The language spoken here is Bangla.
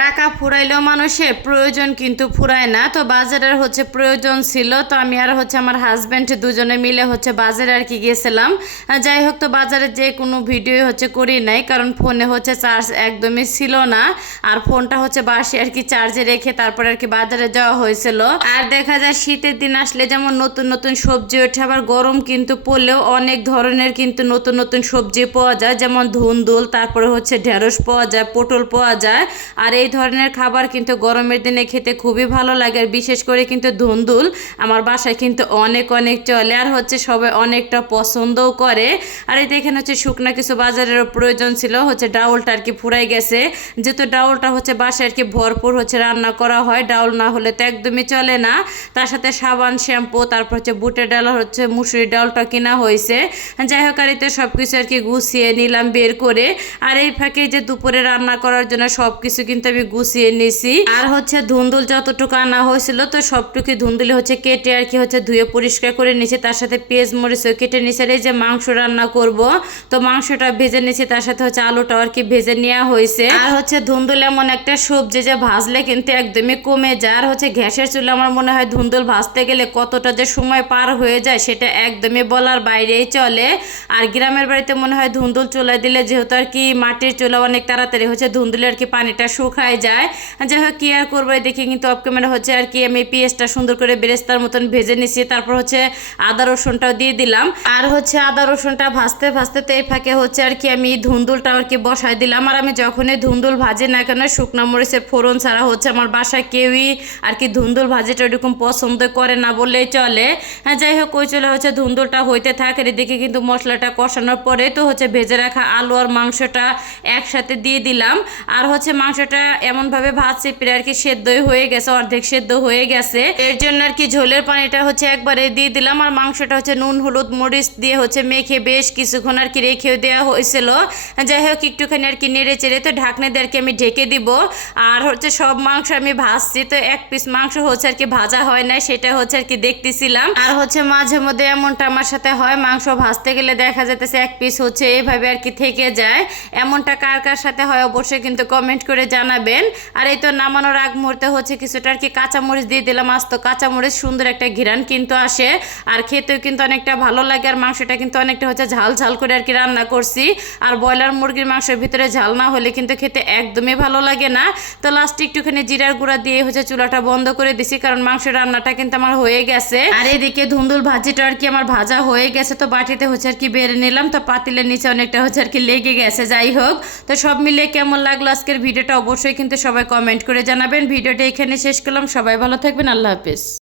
টাকা ফুরাইলেও মানুষের প্রয়োজন কিন্তু ফুরায় না। তো বাজারের প্রয়োজন ছিল, তো আমি আর আমার হাজব্যান্ড দুজনে মিলে বাজারে আর কি গেছিলাম। যাই হোক, তো বাজারে যে কোনো ভিডিও করি নাই, কারণ ফোনে চার্জ একদমই ছিল না, আর ফোনটা বাসে আর কি চার্জে রেখে তারপরে আর কি বাজারে যাওয়া হয়েছিল। আর দেখা যায় শীতের দিন আসলে যেমন নতুন নতুন সবজি ওঠে, আবার গরম কিন্তু পড়লেও অনেক ধরনের কিন্তু নতুন নতুন সবজি পাওয়া যায়, যেমন ধুন্দুল, তারপরে ঢেঁড়স পাওয়া যায়, পটল পাওয়া যায়। আর এই ধরনের খাবার কিন্তু গরমের দিনে খেতে খুবই ভালো লাগে, আর বিশেষ করে কিন্তু ধুন্দুল আমার বাসায় কিন্তু অনেক অনেক চলে, আর সবাই অনেকটা পছন্দও করে। আর এই দেখেন শুকনা কিছু বাজারেরও প্রয়োজন ছিল, ডাউলটা আর কি ফুরাই গেছে, যেহেতু ডাউলটা বাসায় আর কি ভরপুর রান্না করা হয়, ডাউল না হলে তো একদমই চলে না। তার সাথে সাবান, শ্যাম্পু, তারপর বুটের ডাল, মুসুরি ডালটা কিনা হয়েছে। যাই হোক, আর এতে সব কিছু আর কি গুছিয়ে নিলাম বের করে। আর এই ফাঁকে যে দুপুরে রান্না করার জন্য সব কিছু কিন্তু আমি গুছিয়ে নিছি। আর ধুন্দুল যতটুকু আনা হয়েছিল, তো সবটুকু ধুন্দুলি কেটে আর কি ধুয়ে পরিষ্কার করে নিছি, তার সাথে পেঁয়াজ মরিচও কেটে নিছি। আর এই যে মাংস রান্না করব, তো মাংসটা ভেজে নিছি, তার সাথে আলুটাও আর কি ভেজে নেওয়া হয়েছে। আর ধুন্দুল এমন একটা সবজি যে ভাজলে কিন্তু একদমই কমে যায়। আর গ্যাসের চুলে আমার মনে হয় ধুন্দুল ভাজতে গেলে কতটা যে সময় পার হয়ে যায় সেটা একদমই বলার বাইরেই চলে। আর গ্রামের বাড়িতে মনে হয় ধুন্দুল চুলায় দিলে, যেহেতু আর কি মাটির চুলা, অনেক তাড়াতাড়ি ধুন্দুলে আর কি পানিটা শুকায় যায়। যাই হোক, কি আর করবো, দেখি কিন্তু অফ ক্যামেরা আর কি আমি পেঁয়াজটা সুন্দর করে বেরেস্তার মতন ভেজে নিছি, তারপর আদা রসুনটাও দিয়ে দিলাম। আর আদা রসুনটা ভাজতে ভাজতে তো এই ফাঁকে আর কি আমি ধুন্দুলটা আর কি বসাই দিলাম। আর আমি যখনই ধুন্দুল ভাজি না কেন, শুকনো মরিচের ফোড়ন ছাড়া আমার বাসায় কেউই আর কি ধুন্দুল ভাজিটা ওরকম পছন্দ করে না বললেই চলে। যাই হোক, ওই চলে ধুন্দুলটা হইতে থাকে। এদিকে কিন্তু মশলাটা কষানোর পরে তো ভেজে রাখা আলু আর মাংসটা একসাথে দিয়ে দিলাম। আর মাংসটা এমনভাবে ভাজছি প্রায় আর কি সেদ্ধই হয়ে গেছে, অর্ধেক সেদ্ধ হয়ে গেছে। এর জন্য আর কি ঝোলের পানিটা একবারে দিয়ে দিলাম। আর মাংসটা নুন হলুদ মরিচ দিয়ে মেখে বেশ কিছুক্ষণ আর কি রেখেও দেওয়া হয়েছিল। যাই হোক, একটুখানি আর কি নেড়ে চেড়ে তো ঢাকনা দিয়ে আর কি আমি ঢেকে দিব। আর সব মাংস আমি ভাজছি, তো এক পিস মাংস আর কি ভাজা হয় না, সেটা আর কি দেখতেছিলাম। আর মাঝে মধ্যে এমনটা আমার সাথে হয়, মাংস ভাজতে গেলে দেখা যাইতেছে এক পিস এইভাবে আর কি থেকে যায়। এমনটা কার কার সাথে হয় অবশ্যই কিন্তু কমেন্ট করে জানাবেন। আর এই তো নামানোর আগ মুহূর্তে কিছুটা আর কি কাঁচামরিচ দিয়ে দিলাম, আস্ত কাঁচামরিচ, সুন্দর একটা ঘিরান কিন্তু আসে, আর খেতেও কিন্তু অনেকটা ভালো লাগে। আর মাংসটা কিন্তু অনেকটা ঝাল ঝাল করে আর কি রান্না করছি। আর ব্রয়লার মুরগির মাংসের ভিতরে ঝাল না হলে কিন্তু খেতে একদমই ভালো লাগে না। তো লাস্টে একটুখানি জিরার গুঁড়া দিয়ে চুলাটা বন্ধ করে দিছি, কারণ মাংসের রান্নাটা কিন্তু আমার হয়ে গেছে। আর এদিকে ধুন্দুল ভাজিটা আর কি আমার ভাজা হয়ে গেছে, তো বাটিতে আর কি বেড়ে নিলাম, তো পাতিলের নিচে অনেকটা আর কি লেগে গেছে। যাই হোক, তো সব মিলিয়ে কেমন লাগলো আজকের ভিডিওটা অবশ্যই কিন্তু সবাই কমেন্ট করে জানাবেন। ভিডিওটা এখানে শেষ করলাম, সবাই ভালো থাকবেন, আল্লাহ হাফেজ।